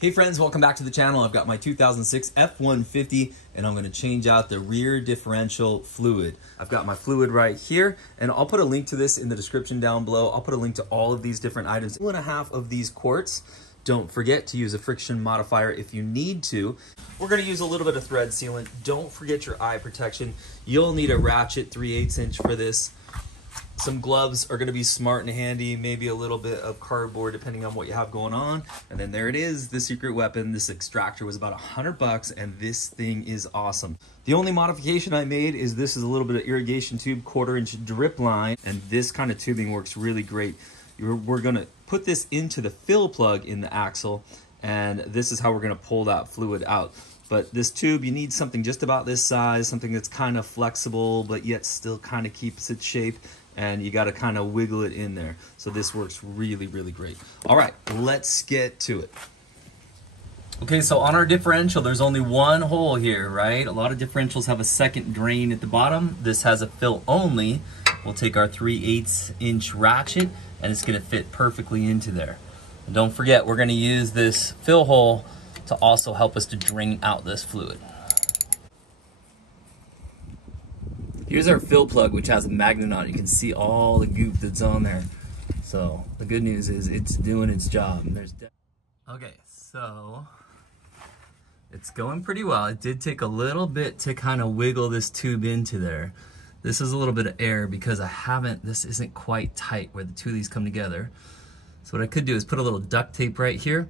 Hey friends, welcome back to the channel. I've got my 2006 F-150 and I'm going to change out the rear differential fluid. I've got my fluid right here and I'll put a link to this in the description down below. I'll put a link to all of these different items. 2.5 of these quarts. Don't forget to use a friction modifier if you need to. We're going to use a little bit of thread sealant. Don't forget your eye protection. You'll need a ratchet 3/8 inch for this. Some gloves are going to be smart and handy, maybe a little bit of cardboard depending on what you have going on. And then there it is, the secret weapon. This extractor was about $100 and this thing is awesome. The only modification I made is this is a little bit of irrigation tube, 1/4 inch drip line, and this kind of tubing works really great. We're going to put this into the fill plug in the axle, and this is how we're going to pull that fluid out. But this tube, you need something just about this size, something that's kind of flexible but yet still kind of keeps its shape. And you got to kind of wiggle it in there. So this works really, really great. All right, let's get to it. Okay, so on our differential, there's only one hole here, right? A lot of differentials have a second drain at the bottom. This has a fill only. We'll take our 3/8 inch ratchet and it's gonna fit perfectly into there. And don't forget, we're gonna use this fill hole to also help us to drain out this fluid. Here's our fill plug, which has a magnet on it. You can see all the goop that's on there. So the good news is it's doing its job. Okay, so it's going pretty well. It did take a little bit to kind of wiggle this tube into there. This is a little bit of air because this isn't quite tight where the two of these come together. So what I could do is put a little duct tape right here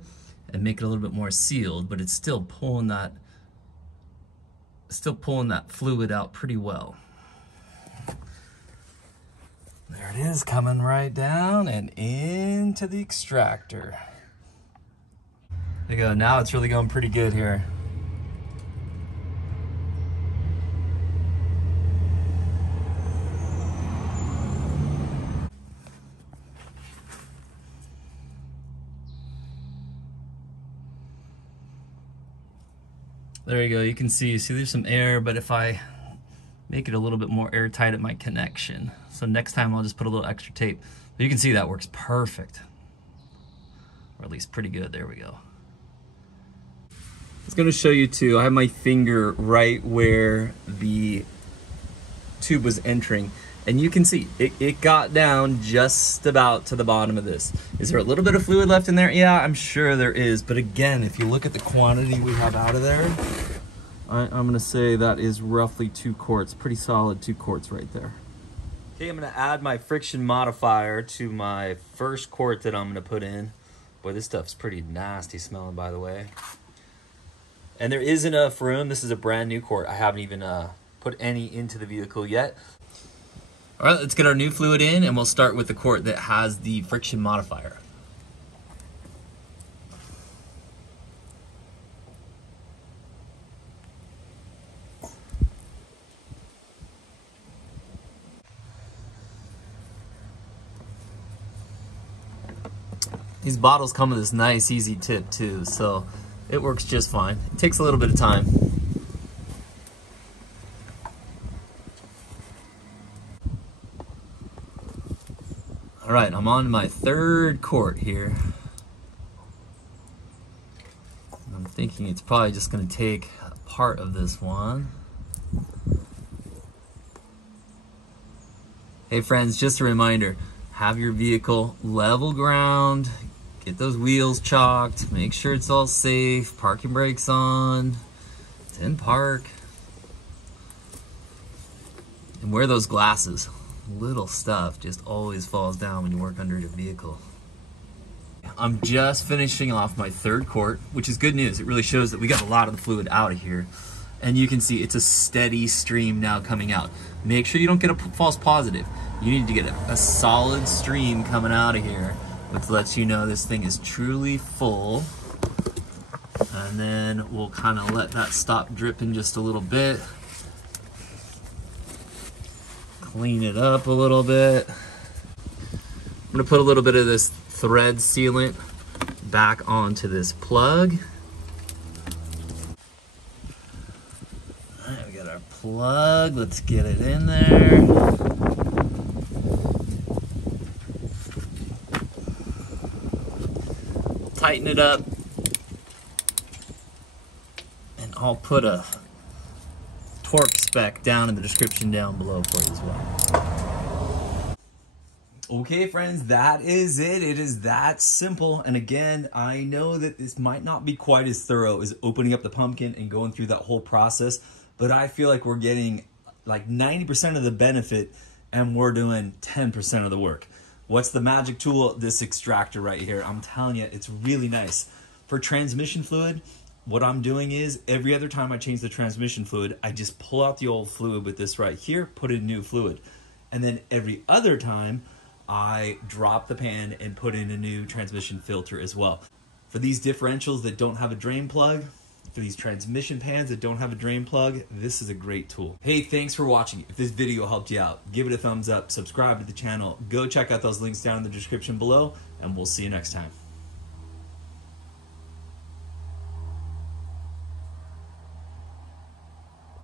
and make it a little bit more sealed, but it's still pulling that fluid out pretty well. There it is, coming right down and into the extractor. There you go, now it's really going pretty good here. There you go, you can see there's some air, but if I make it a little bit more airtight at my connection. So next time I'll just put a little extra tape. But you can see that works perfect. Or at least pretty good, there we go. I was gonna show you too, I have my finger right where the tube was entering. And you can see, it got down just about to the bottom of this. Is there a little bit of fluid left in there? Yeah, I'm sure there is. But again, if you look at the quantity we have out of there, I'm gonna say that is roughly 2 quarts, pretty solid 2 quarts right there. Okay, I'm gonna add my friction modifier to my first quart that I'm gonna put in. Boy, this stuff's pretty nasty smelling, by the way. And there is enough room. This is a brand new quart. I haven't even put any into the vehicle yet. All right, let's get our new fluid in and we'll start with the quart that has the friction modifier. These bottles come with this nice easy tip too, so it works just fine. It takes a little bit of time. All right, I'm on my 3rd quart here. I'm thinking it's probably just gonna take a part of this one. Hey friends, just a reminder, have your vehicle level ground, get those wheels chalked, make sure it's all safe, parking brakes on, it's in park. And wear those glasses. Little stuff just always falls down when you work under your vehicle. I'm just finishing off my 3rd quart, which is good news. It really shows that we got a lot of the fluid out of here. And you can see it's a steady stream now coming out. Make sure you don't get a false positive. You need to get a solid stream coming out of here, which lets you know this thing is truly full. And then we'll kind of let that stop dripping just a little bit. Clean it up a little bit. I'm gonna put a little bit of this thread sealant back onto this plug. All right, we got our plug. Let's get it in there. Tighten it up. I'll put a torque spec down in the description down below for you as well. Okay, friends, that is it. It is that simple. And again, I know that this might not be quite as thorough as opening up the pumpkin and going through that whole process, but I feel like we're getting like 90% of the benefit and we're doing 10% of the work. What's the magic tool? This extractor right here. I'm telling you, it's really nice. For transmission fluid, what I'm doing is every other time I change the transmission fluid, I just pull out the old fluid with this right here, put in new fluid. And then every other time, I drop the pan and put in a new transmission filter as well. For these differentials that don't have a drain plug, for these transmission pans that don't have a drain plug, this is a great tool. Hey, thanks for watching. If this video helped you out, give it a thumbs up, subscribe to the channel, go check out those links down in the description below, and we'll see you next time.